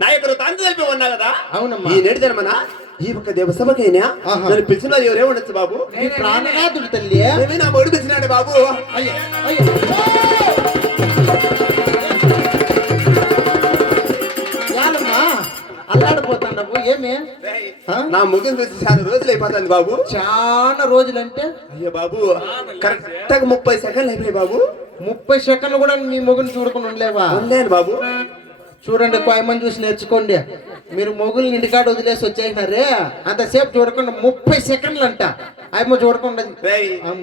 నాయకుడు తండ్రి తెలిపి ఉన్నా కదా. అవునమ్మా. ఈ నేటి దినమన ఈ ఒక్క దేవసభకైనా నన్ను పిలిచిన వారు ఎవరే ఉండొచ్చు బాబు? నీ ప్రాణనాథుడు తల్లి. నా మొగుడు పిలిచినాడు బాబు. అయ్యో అయ్యో అల్లాడిపోతాండవు ఏమి? నా ముగ్గురు చూసి చాలా రోజులు అయిపోతుంది బాబు. చాలా రోజులంటే అయ్యో బాబు కరెక్ట్ గా 30 సెకండ్లు అయిపోయాయి బాబు. 30 సెకండ్లు కూడా నీ మొగుని చూడకుండా ఉండలేవా? ఉండలేను బాబు. చూడండి కోయమని చూసి నేర్చుకోండి. మీరు మొగుల్ని ఇంటికాడ వదిలేసి వచ్చేసినారే అంతసేపు చూడకుండా 30 సెకండ్లు అంట. ఆయమ్మ చూడకుండా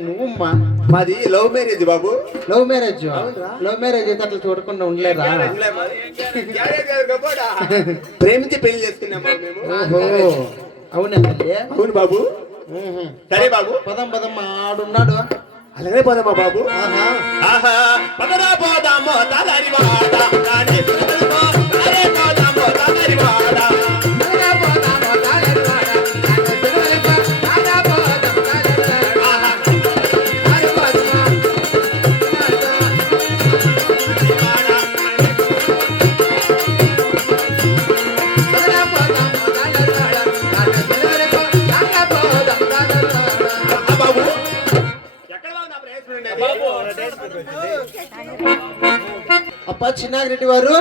నువ్వమ్మా. మాది లవ్ మ్యారేజ్ బాబు. Love marriage? లవ్ మ్యారేజ్ అయితే అట్లా చూడకుండా ఉండలేరా? ప్రేమించి పెళ్లి చేసుకున్నాము మేము. ఓహో అవునా తల్లి? అవును బాబు. సరే బాబు పదం పదం ఆడున్నాడు. అలాగే పోదామా బాబు? పదరా పోదాము అప్ప చిన్నారెడ్డి వారు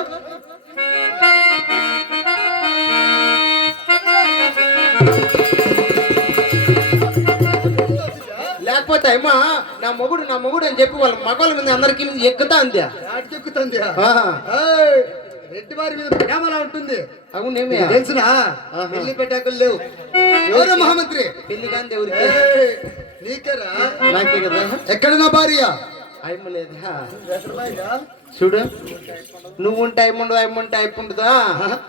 లేకపోతే అమ్మా నా మొగుడు అని చెప్పి వాళ్ళ మగవాళ్ళ మీద అందరికి ఎక్కుతా అంది. ఎక్కుతుంది రెడ్డి వారి మీద ప్రేమలా ఉంటుంది. అవునేమి తెలుసునా? పెళ్లి పెట్టాకులు లేవు. ఎవరు మహామంత్రి? పెళ్లి కాంతి ఎవరికి? నీకేరా? నాకే కదా. ఎక్కడ నా భార్య? అయ్యమ్మ లేదా? చూడు నువ్వు ఉంటే అయ్యముండు అయిపోతుందా?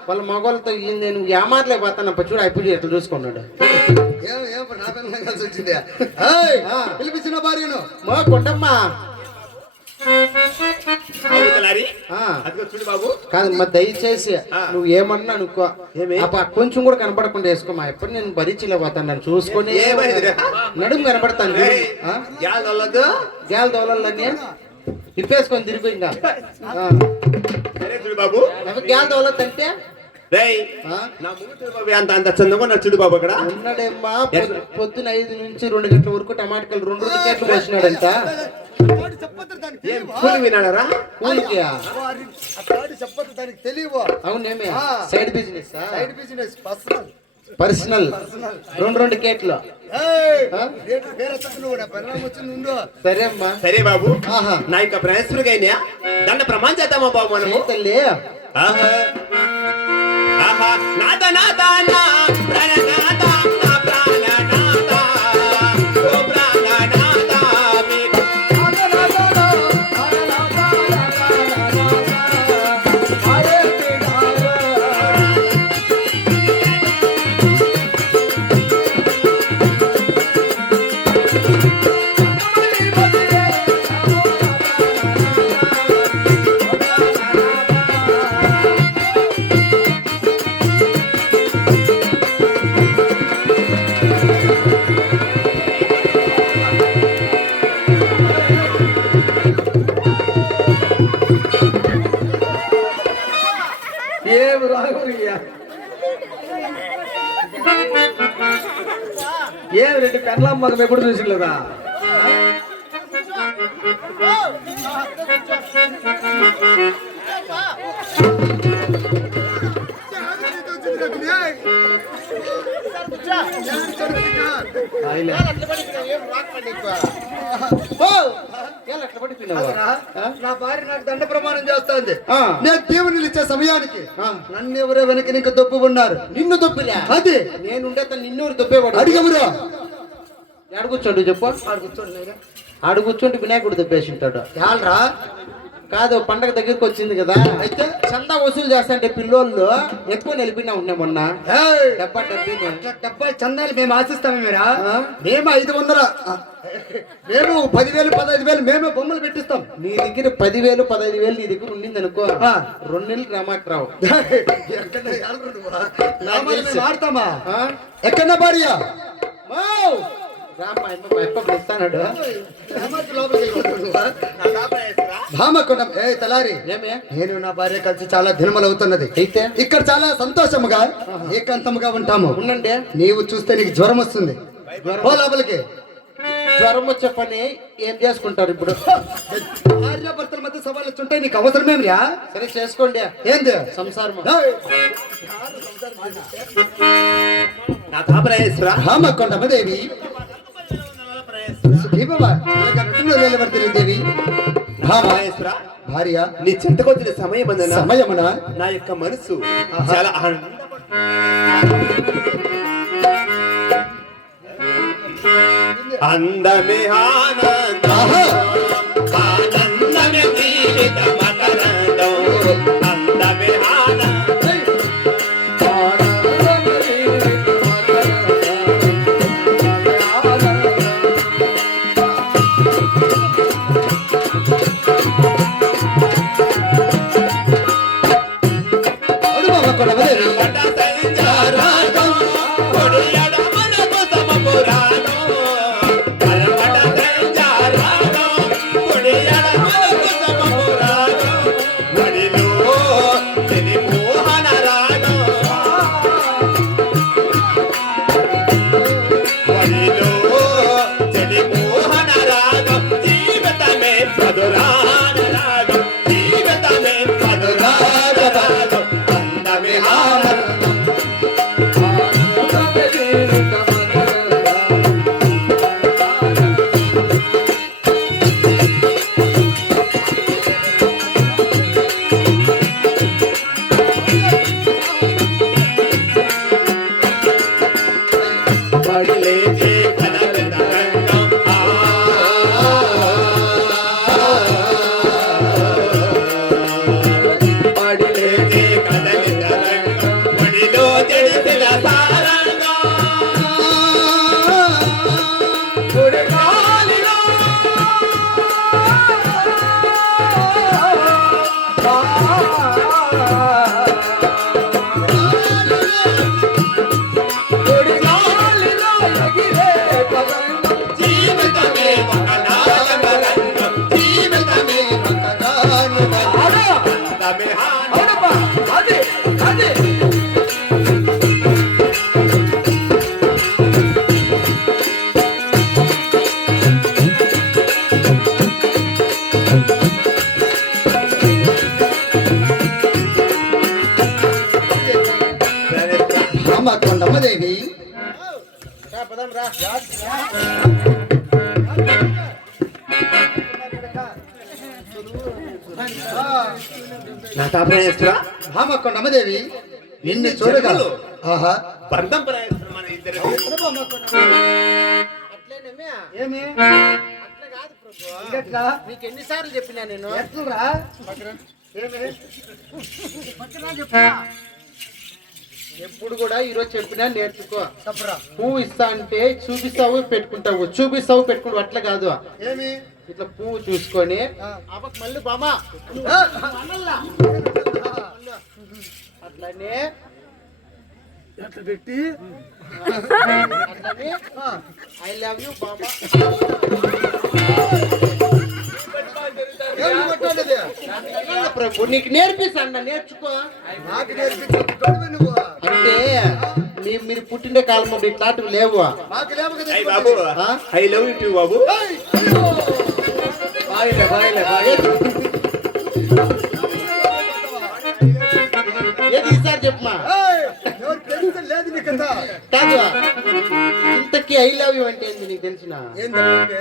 వాళ్ళ మగవాళ్ళతో నువ్వు ఏమారలేకపోతానప్ప. చూడు అయిపోయి ఎట్లా చూసుకున్నాడు. నా పిల్లలు కలిసి వచ్చింది. పిలిపించిన భార్యను మా కొండమ్మా చూడు బాబు. కాదు మరి దయచేసి నువ్వు ఏమన్నా అనుకో కొంచెం కూడా కనపడకుండా వేసుకో. మా ఎప్పుడు నేను భరించలేకపోతాను. నన్ను చూసుకొని నడుము కనపడతాను. గ్యాల్ దోలన్నీ తిప్పేసుకొని తిరిగి ఇంకా బాబు గ్యాల్ దోలద్దంటే అంత చందగా చూడు బాబు. అక్కడ ఉన్నాడేమ్మా పొద్దున 5 నుంచి 2 గంటల వరకు టమాటాలు 2 టికెట్లు పోసినాడంట. వినాడరా? తెలియవు. అవునేమే side business? Side business personal 2 టికెట్లు. సరే అమ్మా. సరే బాబు నా యొక్క ప్రయాసకైనా దండ ప్రమాణం చేద్దామా బాబు మనము? తల్లి నాద నాద నా ప్రాణనాథ నా ప్రాణనాథ ఓ ప్రాణనాథ మీ ఏం రెడ్డి పెళ్ళమ్మ మనం ఎప్పుడు చూసిలేదా? నా భార్య నాకు దండ ప్రమాణం చేస్తుంది. నేను దేవుని ఇచ్చే సమయానికి నన్ను ఎవరో వెనక నీకు దొబ్బు ఉన్నారు. నిన్ను దొబ్బిరా? అది నేనుండే నిన్నూరు దొబ్బేవాడు. అడిగమురా అడుగుచోండి చెప్పు. ఆడు కూర్చోండి వినాయకుడు దొబ్బేసి ఉంటాడు. చాలరా? కాదు పండగ దగ్గరికి వచ్చింది కదా, అయితే చందా వసూలు చేస్తాంటే పిల్లోళ్ళు ఎక్కువ నిలిపినా ఉన్నాయి. మొన్న డబ్బా చందాలు మేము ఆశిస్తాము. మీరా మేము 500, మేము 10,000 15,000 మేమే బొమ్మలు పెట్టిస్తాం. నీ దగ్గర 10,000 15,000 నీ దగ్గర ఉండింది అనుకో, 2 నెలలు రామాకి రావు. ఆడతామా? ఎక్కడ భార్య రామ్మ ఇస్తాడు. భామకొండ ఏ తలారి ఏమే నేను నా భార్య కలిసి చాలా దినములు అవుతున్నది. అయితే ఇక్కడ చాలా సంతోషముగా ఏకాంతముగా ఉంటాము. ఉండండి. నీవు చూస్తే నీకు జ్వరం వస్తుంది. పో లోపలికి. జ్వరం వచ్చే పని ఏం చేసుకుంటారు ఇప్పుడు? భార్యాభర్తల మధ్య సవాళ్ళు వచ్చుంటాయి, నీకు అవసరమేమిరా? సరే చేసుకోండి. ఏంది సంసారం ఏయ్! నా తాపరాయేశ్వర భామకొండమదేవి దేవి తాపరాయేశ్వర భార్య నీ చెంతకొచ్చిన సమయం సమయమున నా యొక్క మనసు చాలా అందమే ఆనందం ఆనందమే జీవిత మకరందం అందమే ఆనందం భామకొండమదేవి నా తాపరాయేశ్వర భామకొండమదేవి నిన్ను చూడగా ఆహా బంధం ప్రయాసం మన ఇద్దరు ఏమి అట్లా కాదు ప్రభు. ఎట్లా నీకు ఎన్నిసార్లు చెప్పినా నేను? ఎట్లరా ఏమి ఎప్పుడు కూడా ఈరోజు చెప్పినా నేర్చుకో. చెప్పరా పువ్వు ఇస్తా అంటే చూపిస్తావు పెట్టుకుంటావు, చూపిస్తావు పెట్టుకుంటావు. అట్లా కాదు. ఏమి ఇట్లా పువ్వు చూసుకొని అబ్బకు మళ్ళీ బామా అట్లనే ఎట్లా పెట్టి అట్లనే ఐ లవ్ యూ బామా. ఏమి కొట్టాలి? ప్రభు నీకు నేర్పిస్తాను, నేర్చుకో. నాకు నేర్పించు నువ్వు. అంటే మీరు పుట్టిన కాలం ఇట్లాంటివి లేవు. మాకు లేవు కదా ఐ బాబు ఆ? ఐ లవ్ యు టు బాబు. బాయిలే బాయిలే బాయిలే ఏది ఈసారి చెప్పమా. ఎవరు తెలిసి లేదు నీకంత కాదు, ఇంతకీ ఐ లవ్ యూ అంటే ఏంది నీకు తెలిసిన? ఏంటంటే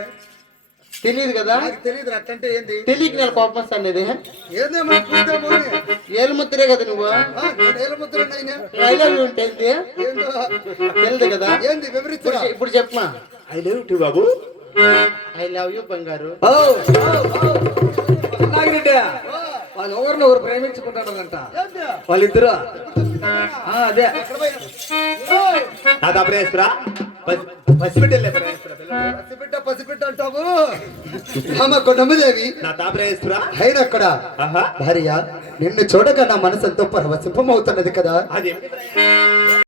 తెలియదు కదా. నాకు తెలియదు అట్టంటే ఏంది తెలియక నేను కోపం వస్తాను. ఏదేమో చూద్దాము అని. ఏలు ముద్దరే కదా నువ్వు. నేను ఏళ్ళ ముద్ర నాయన ఐ లవ్ యూ అంటే ఏంది ఏందో తెలియదు కదా. ఏంది వివరించరా ఇప్పుడు చెప్పమా. ఐ లవ్ యు టు బాబు. ఐ లవ్ యూ బంగారు. నాగిరెడ్డి వాళ్ళు ఒకరినొకరు ప్రేమించుకుంటారంట వాళ్ళిద్దరు. అదే నా తాపరాయేశ్వర పసిబిడ్డలే పసిబిడ్డ అంటావు. భామకొండమదేవి నా తాపరాయేశ్వర అయినా అక్కడ ఆహా భార్య నిన్ను చూడగా నా మనసు ఎంతో పరవశింపమవుతున్నది కదా. అదేమిటి